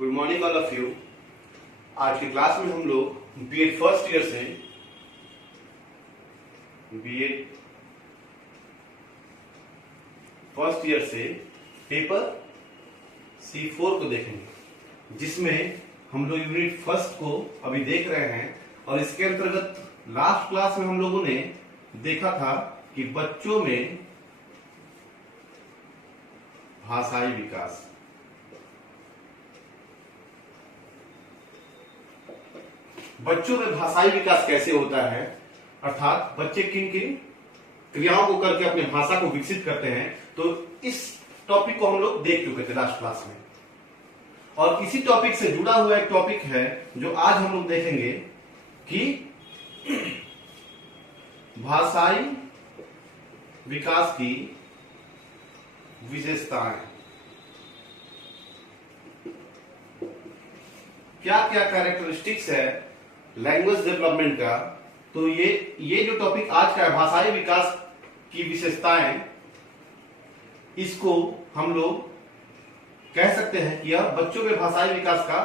Good morning all of you. आज की class में हम लोग बीएड फर्स्ट ईयर से पेपर C4 को देखेंगे, जिसमें हम लोग यूनिट फर्स्ट को अभी देख रहे हैं। और इसके अंतर्गत लास्ट क्लास में हम लोगों ने देखा था कि बच्चों में भाषाई विकास, बच्चों में भाषाई विकास कैसे होता है, अर्थात बच्चे किन किन क्रियाओं को करके अपने भाषा को विकसित करते हैं। तो इस टॉपिक को हम लोग देख चुके थे लास्ट क्लास में, और इसी टॉपिक से जुड़ा हुआ एक टॉपिक है जो आज हम लोग देखेंगे कि भाषाई विकास की विशेषताएं। क्या क्या कैरेक्टरिस्टिक्स है लैंग्वेज डेवलपमेंट का। तो ये जो टॉपिक आज का है, भाषाई विकास की विशेषताएं, इसको हम लोग कह सकते हैं कि यह बच्चों के भाषाई विकास का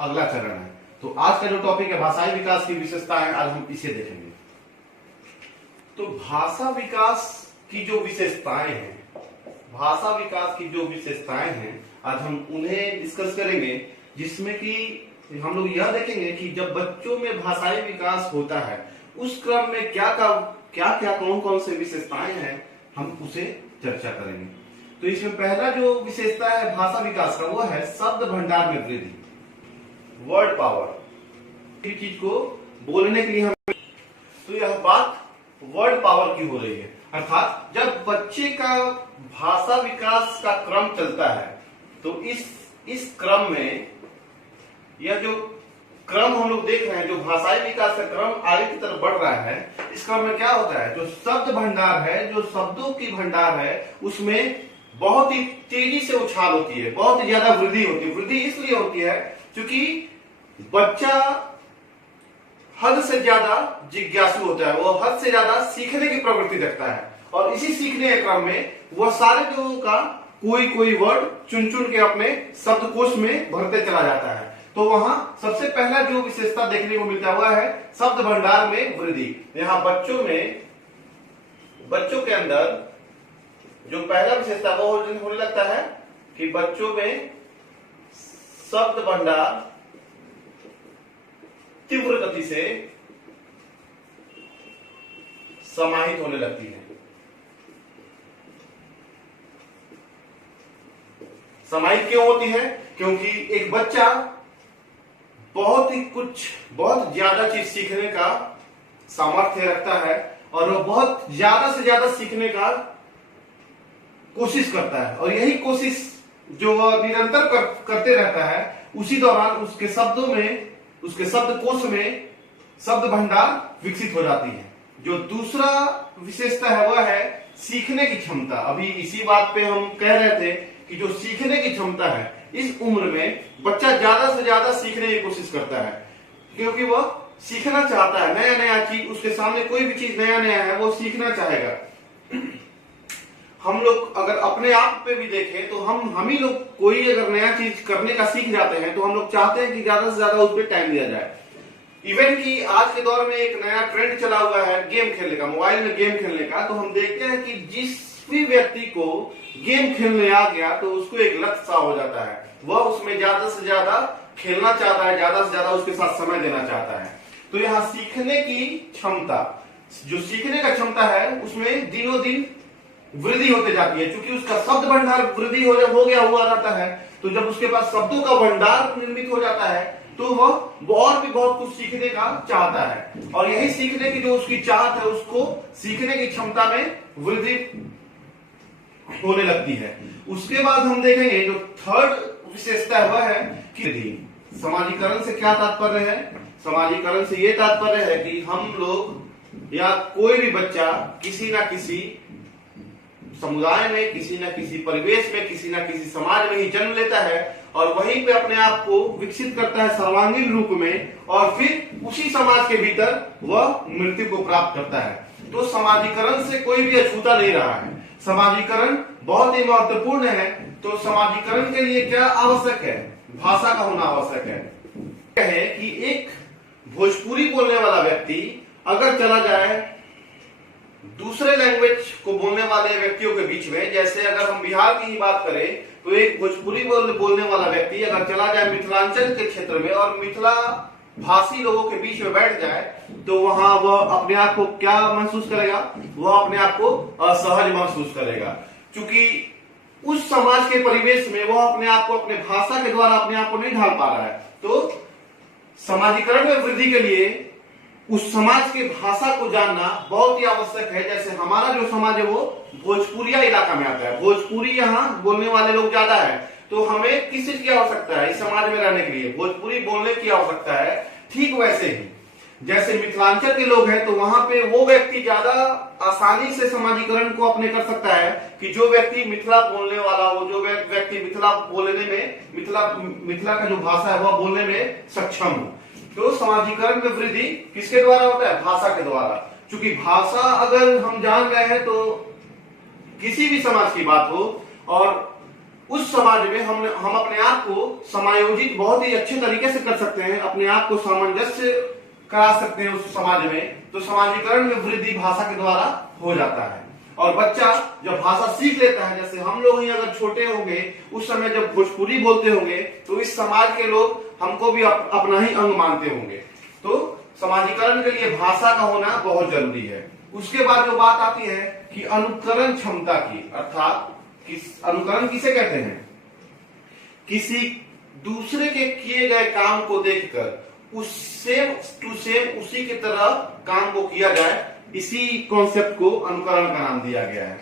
अगला चरण है। तो आज का जो टॉपिक है भाषाई विकास की विशेषताएं, आज हम इसे देखेंगे। तो भाषा विकास की जो विशेषताएं हैं, भाषा विकास की जो विशेषताएं हैं, आज हम उन्हें डिस्कस करेंगे, जिसमें कि हम लोग यह देखेंगे कि जब बच्चों में भाषाई विकास होता है उस क्रम में क्या क्या कौन कौन से विशेषताएं हैं, हम उसे चर्चा करेंगे। तो इसमें पहला जो विशेषता है भाषा विकास का, वो है शब्द भंडार में वृद्धि, वर्ड पावर। किसी चीज को बोलने के लिए हम, तो यह बात वर्ड पावर की हो रही है। अर्थात जब बच्चे का भाषा विकास का क्रम चलता है, तो इस क्रम में यह जो क्रम हम लोग देख रहे हैं, जो भाषाई विकास का क्रम आगे की तरफ बढ़ रहा है, इस क्रम में क्या होता है, जो शब्द भंडार है, जो शब्दों की भंडार है, उसमें बहुत ही तेजी से उछाल होती है, बहुत ही ज्यादा वृद्धि होती है। वृद्धि इसलिए होती है क्योंकि बच्चा हद से ज्यादा जिज्ञासु होता है, वो हद से ज्यादा सीखने की प्रवृत्ति रखता है, और इसी सीखने के क्रम में वह सारे लोगों का कोई वर्ड चुन चुन के अपने शब्दकोश में भरते चला जाता है। तो वहां सबसे पहला जो विशेषता देखने को मिलता हुआ है शब्द भंडार में वृद्धि। यहाँ बच्चों के अंदर जो पहला विशेषता वो होने लगता है कि बच्चों में शब्द भंडार तीव्र गति से समाहित होने लगती है। समाहित क्यों होती है? क्योंकि एक बच्चा बहुत ज्यादा चीज सीखने का सामर्थ्य रखता है, और वो बहुत ज्यादा से ज्यादा सीखने का कोशिश करता है, और यही कोशिश जो वह निरंतर करते रहता है, उसी दौरान उसके शब्दों में, उसके शब्दकोश में शब्द भंडार विकसित हो जाती है। जो दूसरा विशेषता है वह है सीखने की क्षमता। अभी इसी बात पे हम कह रहे थे कि जो सीखने की क्षमता है, इस उम्र में बच्चा ज्यादा से ज्यादा सीखने की कोशिश करता है, क्योंकि वह सीखना चाहता है। नया नया चीज, उसके सामने कोई भी चीज नया नया है, वो सीखना चाहेगा। हम लोग अगर अपने आप पे भी देखें तो हम ही लोग कोई अगर नया चीज करने का सीख जाते हैं, तो हम लोग चाहते हैं कि ज्यादा से ज्यादा उस पर टाइम दिया जाए। इवन कि आज के दौर में एक नया ट्रेंड चला हुआ है गेम खेलने का, मोबाइल में गेम खेलने का। तो हम देखते हैं कि जिस भी व्यक्ति को गेम खेलने आ गया, तो उसको एक लत सा हो जाता है, वह उसमें ज्यादा से ज्यादा खेलना चाहता है, ज्यादा से ज्यादा उसके साथ समय देना चाहता है। तो यहाँ सीखने की क्षमता, जो सीखने का क्षमता है, उसमें दिनों दिन वृद्धि होते जाती है, क्योंकि उसका शब्द भंडार वृद्धि हो गया हुआ रहता है। तो जब उसके पास शब्दों का भंडार निर्मित हो जाता है, तो वह और भी बहुत कुछ सीखने का चाहता है, और यही सीखने की जो उसकी चाहत है, उसको सीखने की क्षमता में वृद्धि होने लगती है। उसके बाद हम देखेंगे जो थर्ड विशेषता है वह है कि समाजीकरण से क्या तात्पर्य है। समाजीकरण से यह तात्पर्य है कि हम लोग या कोई भी बच्चा किसी ना किसी समुदाय में, किसी न किसी परिवेश में, किसी न किसी समाज में ही जन्म लेता है, और वहीं पे अपने आप को विकसित करता है सर्वांगीण रूप में, और फिर उसी समाज के भीतर वह मृत्यु को प्राप्त करता है। तो समाजीकरण से कोई भी अछूता नहीं रहा है। समाजीकरण बहुत ही महत्वपूर्ण है। तो समाजीकरण के लिए क्या आवश्यक है? भाषा का होना आवश्यक है कि एक भोजपुरी बोलने वाला व्यक्ति अगर चला जाए दूसरे लैंग्वेज को बोलने वाले व्यक्तियों के बीच में, जैसे अगर हम बिहार की ही बात करें तो एक भोजपुरी बोलने वाला व्यक्ति अगर चला जाए मिथिलांचल के क्षेत्र में और मिथिला भाषी लोगों के बीच में बैठ जाए, तो वहां वह अपने आप को क्या महसूस करेगा? वह अपने आप को असहज महसूस करेगा, क्योंकि उस समाज के परिवेश में वह अपने आप को अपने भाषा के द्वारा अपने आप को नहीं ढाल पा रहा है। तो समाजीकरण में वृद्धि के लिए उस समाज की भाषा को जानना बहुत ही आवश्यक है। जैसे हमारा जो समाज है वो भोजपुरिया इलाका में आता है, भोजपुरी यहाँ बोलने वाले लोग ज्यादा है, तो हमें किस चीज की आवश्यकता है? इस समाज में रहने के लिए भोजपुरी बोलने की आवश्यकता है। ठीक वैसे ही जैसे मिथिलांचल के लोग हैं, तो वहां पे वो व्यक्ति ज्यादा आसानी से समाजीकरण को अपने कर सकता है कि जो व्यक्ति मिथिला बोलने वाला हो, जो व्यक्ति मिथिला बोलने में मिथिला का जो भाषा है वह बोलने में सक्षम हो। तो समाजीकरण में वृद्धि किसके द्वारा होता है? भाषा के द्वारा। क्योंकि भाषा अगर हम जान रहे हैं तो किसी भी समाज की बात हो और उस समाज में हम अपने आप को समायोजित बहुत ही अच्छे तरीके से कर सकते हैं, अपने आप को सामंजस्य करा सकते हैं उस समाज में। तो समाजीकरण में वृद्धि भाषा के द्वारा हो जाता है। और बच्चा जब भाषा सीख लेता है, जैसे हम लोग ही अगर छोटे होंगे उस समय जब भोजपुरी बोलते होंगे तो इस समाज के लोग हमको भी अपना ही अंग मानते होंगे। तो समाजीकरण के लिए भाषा का होना बहुत जरूरी है। उसके बाद जो बात आती है कि अनुकरण क्षमता की, अर्थात अनुकरण किसे कहते हैं? किसी दूसरे के किए गए काम को देखकर उस सेम टू सेम उसी की तरह काम को किया जाए, इसी कॉन्सेप्ट को अनुकरण का नाम दिया गया है।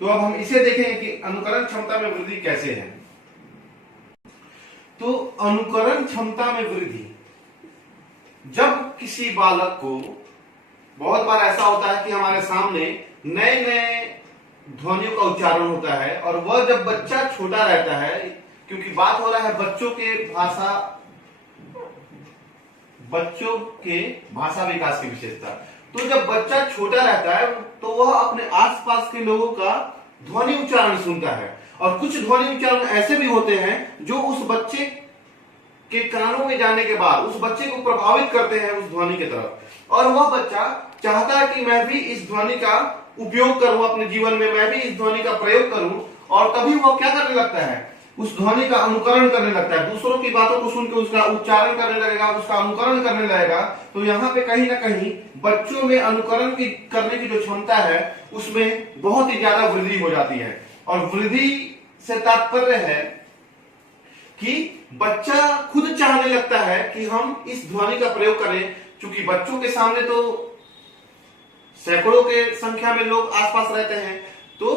तो अब हम इसे देखेंगे कि अनुकरण क्षमता में वृद्धि कैसे है। तो अनुकरण क्षमता में वृद्धि, जब किसी बालक को, बहुत बार ऐसा होता है कि हमारे सामने नए नए ध्वनियों का उच्चारण होता है और वह जब बच्चा छोटा रहता है, क्योंकि बात हो रहा है बच्चों के भाषा विकास की विशेषता, तो जब बच्चा छोटा रहता है तो वह अपने आसपास के लोगों का ध्वनि उच्चारण सुनता है। और कुछ ध्वनि उच्चारण ऐसे भी होते हैं जो उस बच्चे के कानों में जाने के बाद उस बच्चे को प्रभावित करते हैं उस ध्वनि की तरफ, और वह बच्चा चाहता है कि मैं भी इस ध्वनि का उपयोग करूं अपने जीवन में, मैं भी इस ध्वनि का प्रयोग करूं। और तभी वह क्या करने लगता है? उस ध्वनि का अनुकरण करने लगता है, दूसरों की बातों को सुनकर उसका उच्चारण करने लगेगा, उसका अनुकरण करने लगेगा। तो यहाँ पे कहीं ना कहीं बच्चों में अनुकरण करने की जो क्षमता है उसमें बहुत ही ज्यादा वृद्धि हो जाती है। और वृद्धि से तात्पर्य है कि बच्चा खुद चाहने लगता है कि हम इस ध्वनि का प्रयोग करें, क्योंकि बच्चों के सामने तो सैकड़ों के संख्या में लोग आसपास रहते हैं। तो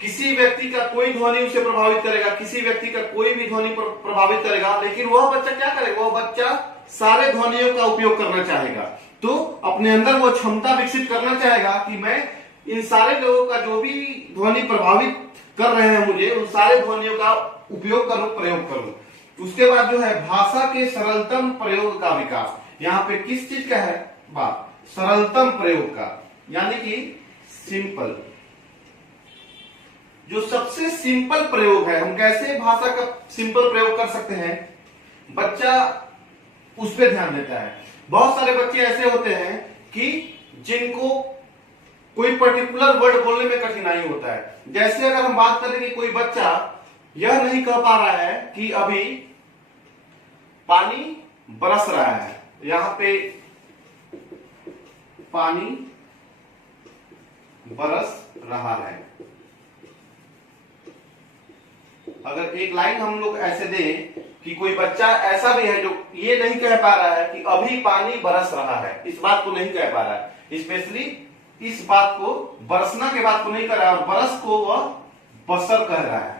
किसी व्यक्ति का कोई ध्वनि उसे प्रभावित करेगा, किसी व्यक्ति का कोई भी ध्वनि प्रभावित करेगा, लेकिन वह बच्चा क्या करेगा? वह बच्चा सारे ध्वनियों का उपयोग करना चाहेगा। तो अपने अंदर वो क्षमता विकसित करना चाहेगा कि मैं इन सारे लोगों का जो भी ध्वनि प्रभावित कर रहे हैं मुझे, उन सारे ध्वनियों का उपयोग करूं, प्रयोग करूं। उसके बाद जो है भाषा के सरलतम प्रयोग का विकास। यहाँ पे किस चीज का है बात? सरलतम प्रयोग का, यानी कि सिंपल, जो सबसे सिंपल प्रयोग है। हम कैसे भाषा का सिंपल प्रयोग कर सकते हैं, बच्चा उस पर ध्यान देता है। बहुत सारे बच्चे ऐसे होते हैं कि जिनको कोई पर्टिकुलर वर्ड बोलने में कठिनाई होता है। जैसे अगर हम बात करें कि कोई बच्चा यह नहीं कह पा रहा है कि अभी पानी बरस रहा है, यहां पे पानी बरस रहा है। अगर एक लाइन हम लोग ऐसे दें कि कोई बच्चा ऐसा भी है जो ये नहीं कह पा रहा है कि अभी पानी बरस रहा है, इस बात को नहीं कह पा रहा है, स्पेशली इस बात को, बरसना के बात को नहीं कर रहा है, और बरस को वह बसर कह रहा है,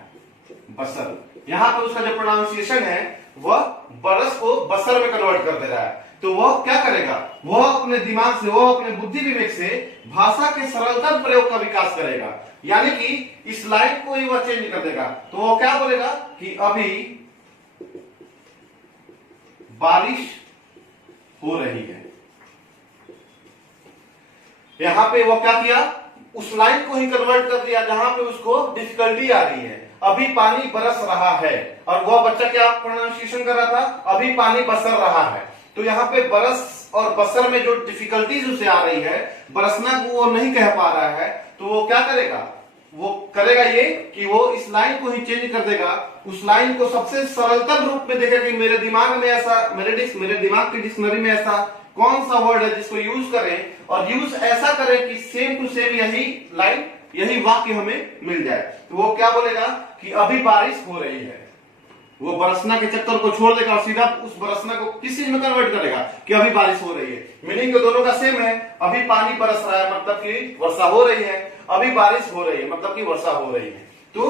बसर। यहां पर उसका जो प्रोनाउंसिएशन है वह बरस को बसर में कन्वर्ट कर दे रहा है। तो वह क्या करेगा? वह अपने दिमाग से, वह अपने बुद्धि विवेक से भाषा के सरलतम प्रयोग का विकास करेगा, यानी कि इस लाइन को ही वह चेंज कर देगा। तो वह क्या बोलेगा कि अभी बारिश हो रही है। यहां पे वो क्या किया? उस लाइन को ही कन्वर्ट कर दिया जहां पे उसको डिफिकल्टी आ रही है। अभी पानी बरस रहा है, और वह बच्चा क्या प्रोनाउंसिएशन कर रहा था, अभी पानी बसर रहा है। तो यहाँ पे बरस और बसर में जो डिफिकल्टीज उसे आ रही है, बरसना को वो नहीं कह पा रहा है, तो वो क्या करेगा, वो करेगा ये कि वो इस लाइन को ही चेंज कर देगा, उस लाइन को सबसे सरलतम रूप में देखेगा कि मेरे दिमाग में ऐसा, मेरे दिमाग की डिक्शनरी में ऐसा कौन सा वर्ड है जिसको यूज करें, और यूज ऐसा करें कि सेम टू सेम यही लाइन, यही वाक्य हमें मिल जाए। तो वो क्या बोलेगा कि अभी बारिश हो रही है। वो बरसना के चक्कर को छोड़ देगा और सीधा उस बरसना को किस चीज में कन्वर्ट करेगा कि अभी बारिश हो रही है। मीनिंग तो दोनों का सेम है, अभी पानी बरस रहा है मतलब कि वर्षा हो रही है, अभी बारिश हो रही है मतलब कि वर्षा हो रही है। तो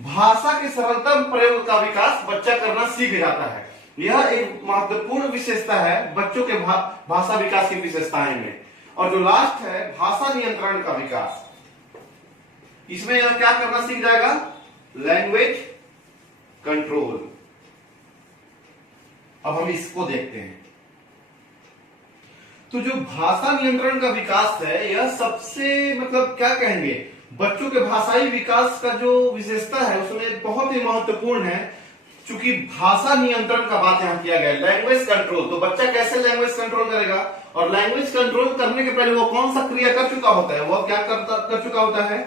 भाषा के सरलतम प्रयोग का विकास बच्चा करना सीख जाता है। यह एक महत्वपूर्ण विशेषता है बच्चों के भाषा विकास की विशेषताएं में। और जो लास्ट है भाषा नियंत्रण का विकास, इसमें यह क्या करना सीख जाएगा, लैंग्वेज कंट्रोल। अब हम इसको देखते हैं। तो जो भाषा नियंत्रण का विकास है, यह सबसे मतलब क्या कहेंगे, बच्चों के भाषाई विकास का जो विशेषता है उसमें बहुत ही महत्वपूर्ण है। चूंकि भाषा नियंत्रण का बात यहां किया गया, लैंग्वेज कंट्रोल, तो बच्चा कैसे लैंग्वेज कंट्रोल करेगा, और लैंग्वेज कंट्रोल करने के पहले वो कौन सा क्रिया कर चुका होता है, वह क्या कर चुका होता है,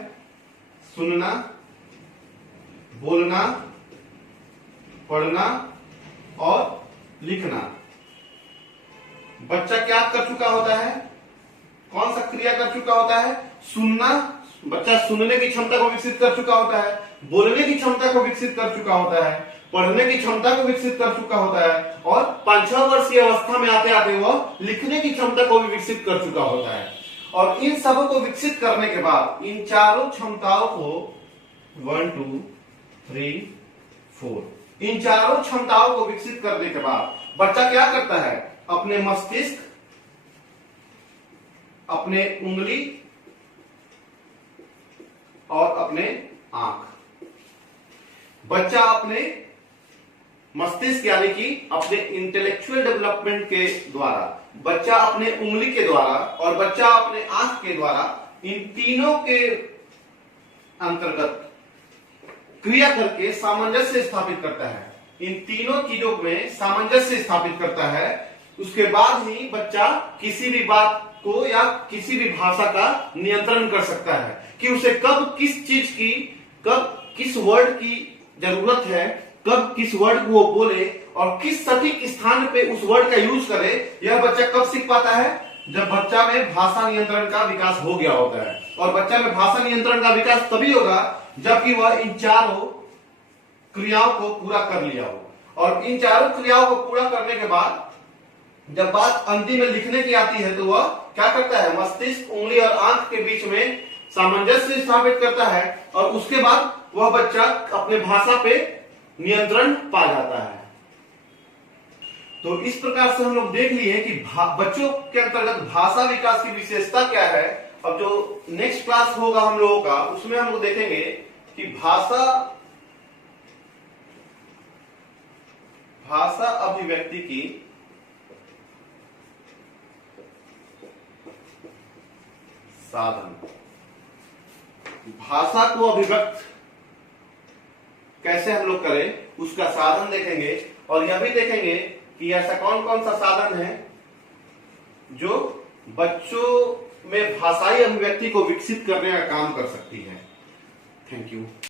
सुनना, बोलना, पढ़ना और लिखना। बच्चा क्या कर चुका होता है, कौन सा क्रिया कर चुका होता है, सुनना, बच्चा सुनने की क्षमता को विकसित कर चुका होता है, बोलने की क्षमता को विकसित कर चुका होता है, पढ़ने की क्षमता को विकसित कर चुका होता है, और 5-6 वर्ष की अवस्था में आते आते वह लिखने की क्षमता को भी विकसित कर चुका होता है। और इन सबों को विकसित करने के बाद इन चारों क्षमताओं को 1 2 3 4 इन चारों क्षमताओं को विकसित करने के बाद बच्चा क्या करता है, अपने मस्तिष्क, अपने उंगली और अपने आंख, बच्चा अपने मस्तिष्क यानी कि अपने इंटेलेक्चुअल डेवलपमेंट के द्वारा, बच्चा अपने उंगली के द्वारा और बच्चा अपने आंख के द्वारा, इन तीनों के अंतर्गत क्रिया करके सामंजस्य स्थापित करता है। इन तीनों चीजों में सामंजस्य स्थापित करता है। उसके बाद ही बच्चा किसी भी बात को या किसी भी भाषा का नियंत्रण कर सकता है कि उसे कब किस चीज की, कब किस वर्ड की जरूरत है, कब किस वर्ड को वो बोले और किस सटीक स्थान पे उस वर्ड का यूज करे। यह बच्चा कब सीख पाता है, जब बच्चा में भाषा नियंत्रण का विकास हो गया होता है। और बच्चा में भाषा नियंत्रण का विकास तभी होगा जबकि वह इन चारों क्रियाओं को पूरा कर लिया हो। और इन चारों क्रियाओं को पूरा करने के बाद जब बात अंतिम में लिखने की आती है तो वह क्या करता है, मस्तिष्क, उंगली और आंख के बीच में सामंजस्य स्थापित करता है और उसके बाद वह बच्चा अपने भाषा पे नियंत्रण पा जाता है। तो इस प्रकार से हम लोग देख लिए कि बच्चों के अंतर्गत भाषा विकास की विशेषता क्या है। अब जो नेक्स्ट क्लास होगा हम लोगों का, उसमें हम लोग देखेंगे कि भाषा अभिव्यक्ति की साधन, भाषा को अभिव्यक्त कैसे हम लोग करें उसका साधन देखेंगे। और यह भी देखेंगे कि ऐसा कौन कौन सा साधन है जो बच्चों में भाषाई अभिव्यक्ति को विकसित करने का काम कर सकती है। Thank you.